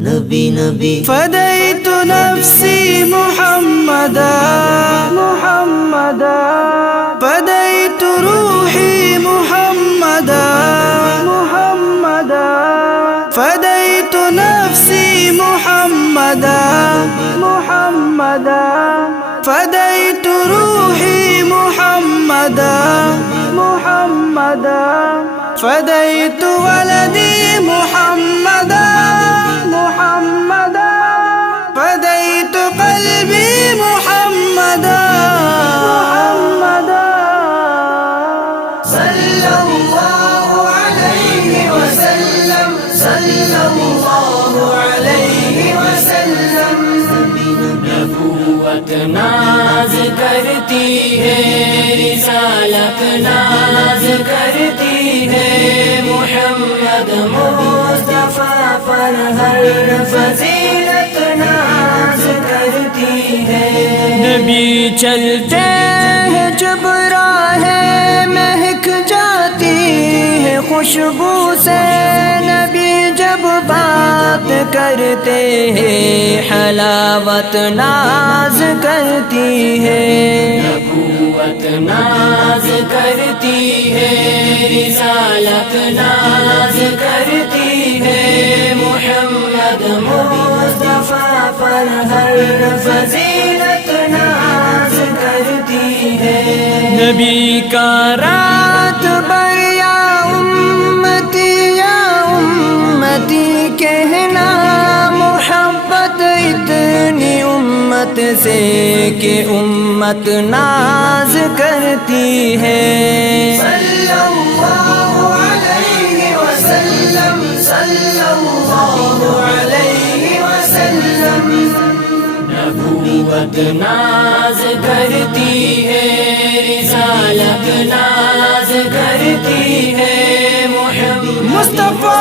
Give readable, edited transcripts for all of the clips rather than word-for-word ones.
نبی نبی فديت نفسي محمدا محمدا فديت روحي محمدا محمدا فديت نفسي محمدا محمدا فديت روحي محمدا محمدا فديت ولدي محمدا محمدا فديت قلبي محمدا محمدا صلى الله عليه وسلم صلى الله عليه وسلم نبوت ناز کرتی ہے، رسالت ناز کرتی ہے، محمد مصطفیٰ پر ہر فضیلت ناز کرتی ہے۔ نبی چلتے ہیں جب راہیں مہک جاتی ہے خوشبو سے، نبی جب بات کرتے ہیں حلاوت ناز کرتی ہے۔ نبوت ناز کرتی ہے، رسالت ناز کرتی ہے، محمد مصطفیٰ پر ہر فضیلت ناز کرتی ہے۔ نبی کا رات بھر یا امتی کہنا، محبت اتنی امت سے کہ امت ناز کرتی ہے۔ صلی اللہ علیہ وسلم صلی اللہ علیہ وسلم نبوت ناز کرتی ہے، رسالت ناز کرتی ہے، محمد مصطفیٰ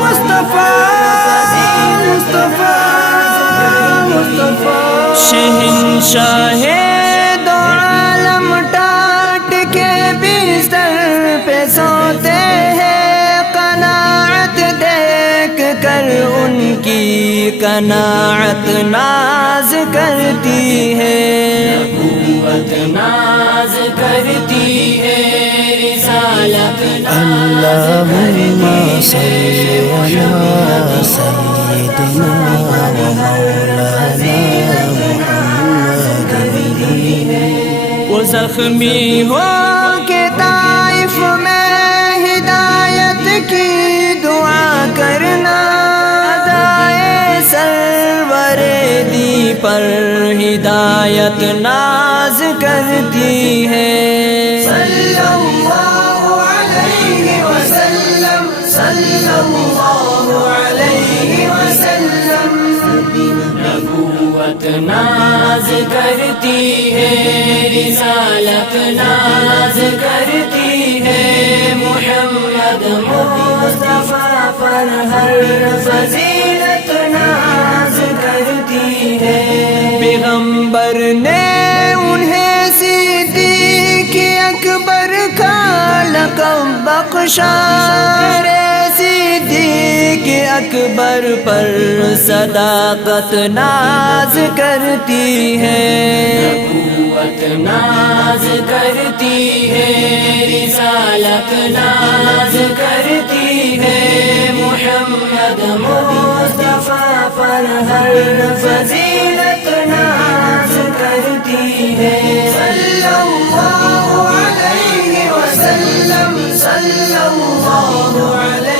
مصطفیٰ مصطفیٰ مصطفیٰ شہنشاہ دو عالم ٹاٹ کے بستر پہ سوتے ہیں، قناعت دیکھ کر ان کی قناعت ناز کرتی ہے۔ نبوت ناز کرتی ہے، رسالت ناز اللہم کرتی صلی ہے، علی سیدنا و مولانا محمد۔ وہ زخمی ہو کے طائف میں ہدایت کی دعا کرنا، ادائے سرور دی پر ہدایت ناز کرتی ہے۔ صلی اللہ علیہ وسلم صلی اللہ علیہ وسلم نبوت ناز کرتی ہے، رسالت ناز کرتی ہے، محمد مصطفیٰ پر ہر فضیلت ناز کرتی ہے۔ پیغمبر نے انہیں صدیق اکبر کا لقب بخشا، صدیق اکبر پر صداقت ناز کرتی ہے۔ نبوت ناز کرتی ہے، رسالت ناز کرتی ہے، محمد مصطفیٰ پر ہر فضیلت ناز کرتی ہے۔ صلی اللہ علیہ وسلم صلی اللہ علیہ